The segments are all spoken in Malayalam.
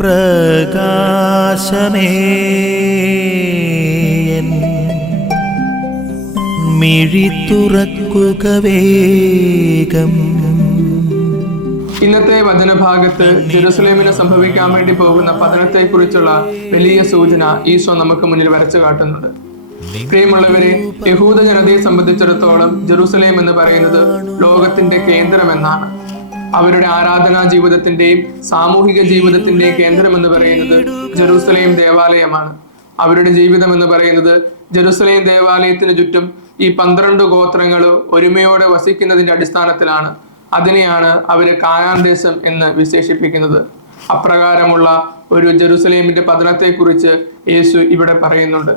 പ്രകാശമേ മിഴി തുറക്കുക വേഗം. ഇന്നത്തെ വചനഭാഗത്ത് ജെറുസലേമിന് സംഭവിക്കാൻ വേണ്ടി പോകുന്ന പതനത്തെക്കുറിച്ചുള്ള വലിയ സൂചന ഈശോ നമുക്ക് മുന്നിൽ വരച്ചു കാട്ടുന്നുണ്ട്. പ്രിയമുള്ളവരെ, യഹൂദ ജനതയെ സംബന്ധിച്ചിടത്തോളം ജെറുസലേം എന്ന് പറയുന്നത് ലോകത്തിന്റെ കേന്ദ്രം എന്നാണ്. അവരുടെ ആരാധനാ ജീവിതത്തിന്റെയും സാമൂഹിക ജീവിതത്തിന്റെയും കേന്ദ്രം എന്ന് പറയുന്നത് ജെറുസലേം ദേവാലയമാണ്. അവരുടെ ജീവിതം എന്ന് പറയുന്നത് ജെറുസലേം ദേവാലയത്തിന് ചുറ്റും ഈ 12 ഗോത്രങ്ങൾ ഒരുമയോടെ വസിക്കുന്നതിന്റെ അടിസ്ഥാനത്തിലാണ്. അതിനെയാണ് അവര് കാനാൻ ദേശം എന്ന് വിശേഷിപ്പിക്കുന്നത്. അപ്രകാരമുള്ള ഒരു ജെറുസലേമിന്റെ പതനത്തെക്കുറിച്ച് യേശു ഇവിടെ പറയുന്നുണ്ട്.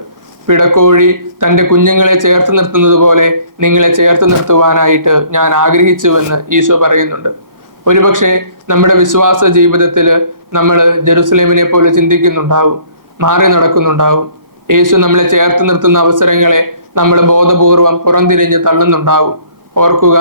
പിടക്കോഴി തന്റെ കുഞ്ഞുങ്ങളെ ചേർത്ത് നിർത്തുന്നത് പോലെ നിങ്ങളെ ചേർത്ത് നിർത്തുവാനായിട്ട് ഞാൻ ആഗ്രഹിച്ചുവെന്ന് ഈശോ പറയുന്നുണ്ട്. ഒരുപക്ഷെ നമ്മുടെ വിശ്വാസ ജീവിതത്തിൽ നമ്മൾ ജെറുസലേമിനെ പോലെ ചിന്തിക്കുന്നുണ്ടാവും, മാറി നടക്കുന്നുണ്ടാവും. യേശു നമ്മളെ ചേർത്ത് നിർത്തുന്ന അവസരങ്ങളെ നമ്മൾ ബോധപൂർവം പുറംതിരിഞ്ഞ് തള്ളുന്നുണ്ടാവും. ഓർക്കുക,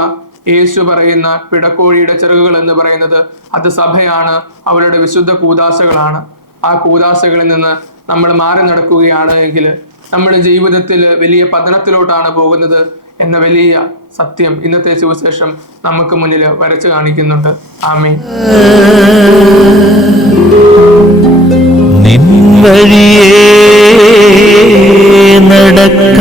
യേശു പറയുന്ന പിടക്കോഴിയുടെ ചിറകുകൾ എന്ന് പറയുന്നത് അത് സഭയാണ്, അവരുടെ വിശുദ്ധ കൂദാശകളാണ്. ആ കൂദാശകളിൽ നിന്ന് നമ്മൾ മാറി നടക്കുകയാണ് എങ്കിൽ നമ്മുടെ ജീവിതത്തിൽ വലിയ പതനത്തിലോട്ടാണ് പോകുന്നത് എന്ന വലിയ സത്യം ഇന്നത്തെ സുവിശേഷം നമുക്ക് മുന്നിൽ വരച്ചു കാണിക്കുന്നുണ്ട്. ആമേൻ. നിൻ വഴിയേ നടക്ക